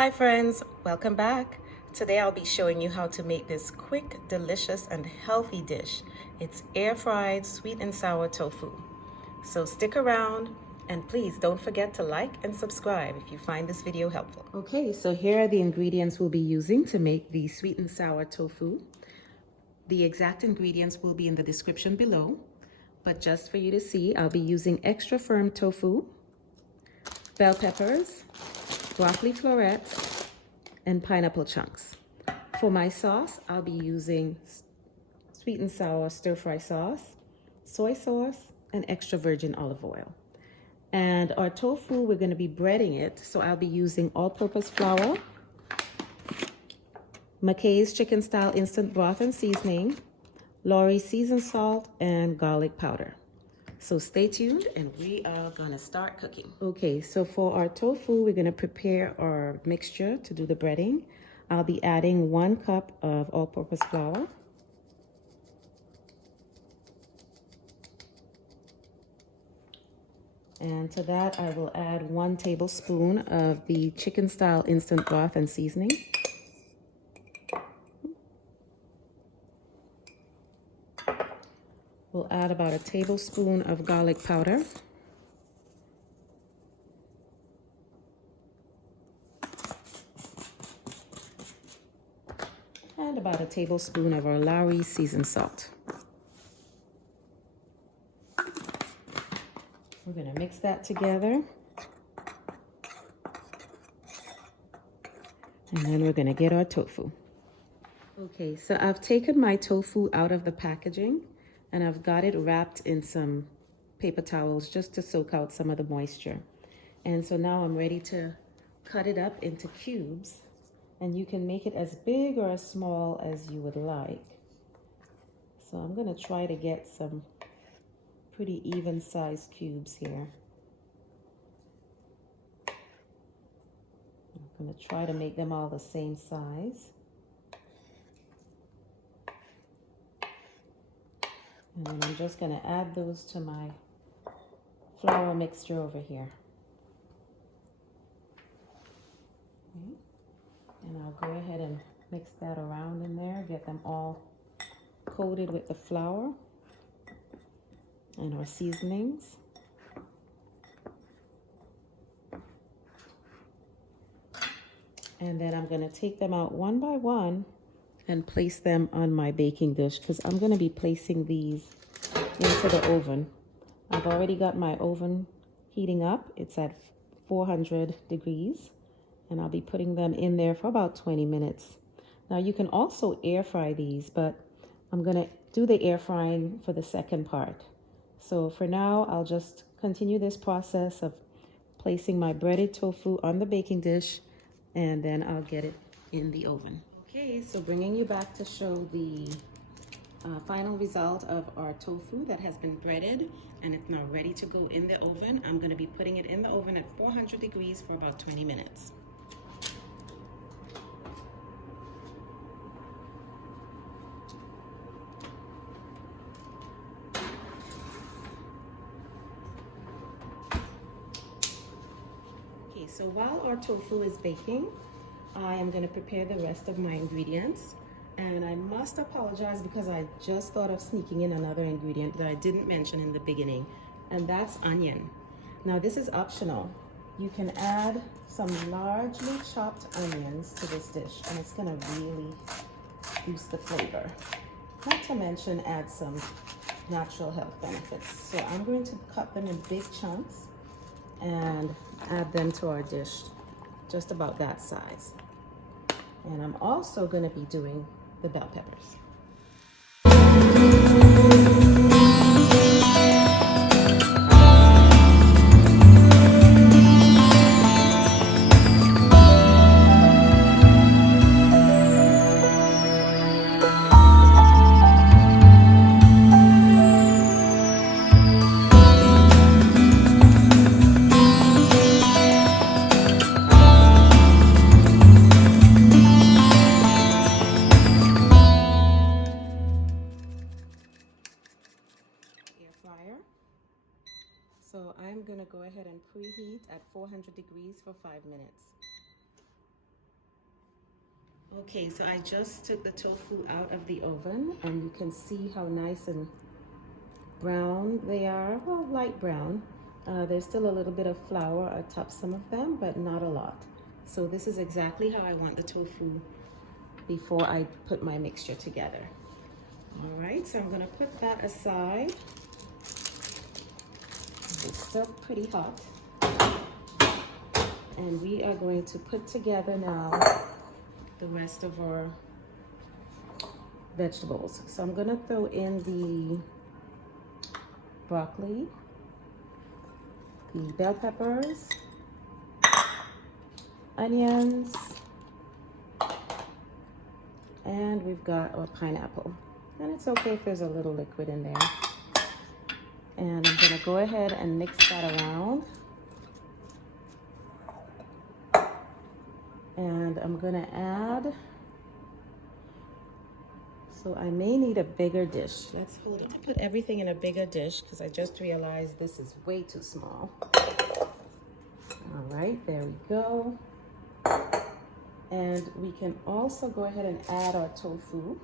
Hi friends, welcome back. Today I'll be showing you how to make this quick, delicious, and healthy dish. It's air-fried sweet and sour tofu. So stick around and please don't forget to like and subscribe if you find this video helpful. Okay, so here are the ingredients we'll be using to make the sweet and sour tofu. The exact ingredients will be in the description below, but just for you to see, I'll be using extra firm tofu, bell peppers, broccoli florets, and pineapple chunks. For my sauce, I'll be using sweet and sour stir-fry sauce, soy sauce, and extra virgin olive oil. And our tofu, we're going to be breading it, so I'll be using all-purpose flour, Mckay's chicken style instant broth and seasoning, Lawry seasoned salt, and garlic powder. So stay tuned and we are gonna start cooking. Okay, so for our tofu, we're gonna prepare our mixture to do the breading. I'll be adding 1 cup of all-purpose flour. And to that, I will add 1 tablespoon of the chicken style instant broth and seasoning. We'll add about 1 tablespoon of garlic powder. And about 1 tablespoon of our Lawry seasoned salt. We're going to mix that together. And then we're going to get our tofu. Okay, so I've taken my tofu out of the packaging and I've got it wrapped in some paper towels just to soak out some of the moisture. And so now I'm ready to cut it up into cubes, and you can make it as big or as small as you would like. So I'm gonna try to get some pretty even sized cubes here. I'm gonna try to make them all the same size. And then I'm just going to add those to my flour mixture over here. Okay. And I'll go ahead and mix that around in there, get them all coated with the flour and our seasonings. And then I'm going to take them out one by one and place them on my baking dish, because I'm going to be placing these into the oven. I've already got my oven heating up. It's at 400 degrees, and I'll be putting them in there for about 20 minutes. Now you can also air fry these, but I'm going to do the air frying for the second part. So for now, I'll just continue this process of placing my breaded tofu on the baking dish, and then I'll get it in the oven. Okay, so bringing you back to show the final result of our tofu that has been breaded, and it's now ready to go in the oven. I'm going to be putting it in the oven at 400 degrees for about 20 minutes. Okay, so while our tofu is baking, I am going to prepare the rest of my ingredients. And I must apologize because I just thought of sneaking in another ingredient that I didn't mention in the beginning, and that's onion. Now this is optional. You can add some largely chopped onions to this dish, and it's going to really boost the flavor. Not to mention add some natural health benefits. So I'm going to cut them in big chunks and add them to our dish, just about that size. And I'm also going to be doing the bell peppers. So I'm going to go ahead and preheat at 400 degrees for 5 minutes. Okay, so I just took the tofu out of the oven, and you can see how nice and brown they are. Well, light brown. There's still a little bit of flour atop some of them, but not a lot. So this is exactly how I want the tofu before I put my mixture together. All right, so I'm gonna put that aside. It's still pretty hot. And we are going to put together now the rest of our vegetables. So I'm gonna throw in the broccoli, the bell peppers, onions, and we've got our pineapple. And it's okay if there's a little liquid in there. And I'm gonna go ahead and mix that around. And I'm gonna add, so I may need a bigger dish. Let's hold on. Put everything in a bigger dish because I just realized this is way too small. All right, there we go. And we can also go ahead and add our tofu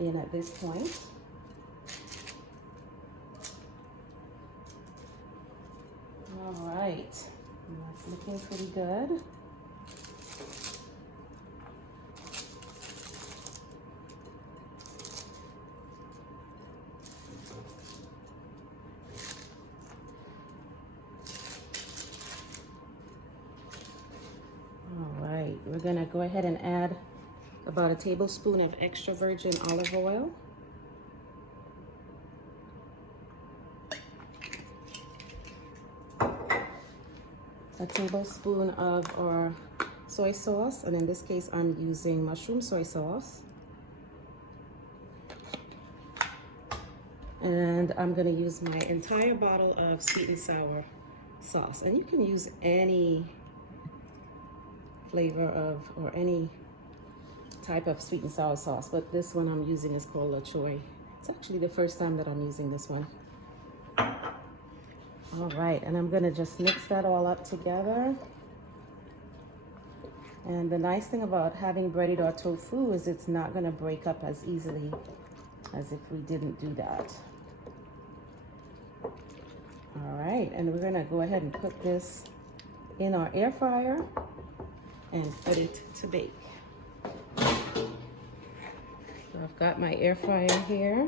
in at this point. All right, that's looking pretty good. All right, we're gonna go ahead and add about a tablespoon of extra virgin olive oil. A tablespoon of our soy sauce, and in this case I'm using mushroom soy sauce. And I'm gonna use my entire bottle of sweet and sour sauce. And you can use any flavor of, or any type of sweet and sour sauce, but this one I'm using is called Lawry. It's actually the first time that I'm using this one. All right, and I'm gonna just mix that all up together. And the nice thing about having breaded our tofu is it's not gonna break up as easily as if we didn't do that. All right, and we're gonna go ahead and put this in our air fryer and put it to bake. So I've got my air fryer here.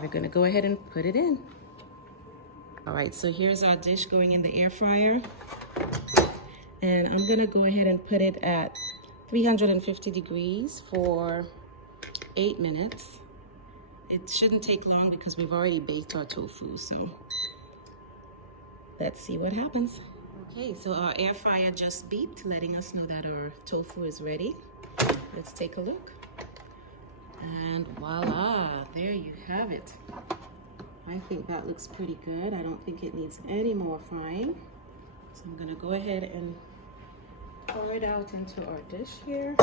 We're gonna go ahead and put it in. All right, so here's our dish going in the air fryer. And I'm gonna go ahead and put it at 350 degrees for 8 minutes. It shouldn't take long because we've already baked our tofu, so let's see what happens. Okay, so our air fryer just beeped, letting us know that our tofu is ready. Let's take a look. And voila, there you have it. I think that looks pretty good. I don't think it needs any more frying. So I'm gonna go ahead and pour it out into our dish here.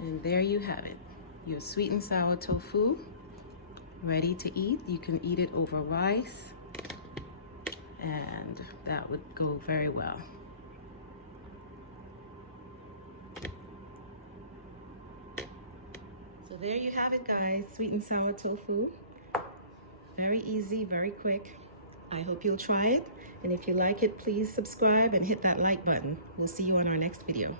And there you have it. Your sweet and sour tofu, ready to eat. You can eat it over rice, and that would go very well. So there you have it, guys. Sweet and sour tofu. Very easy, very quick. I hope you'll try it. And if you like it, please subscribe and hit that like button. We'll see you on our next video.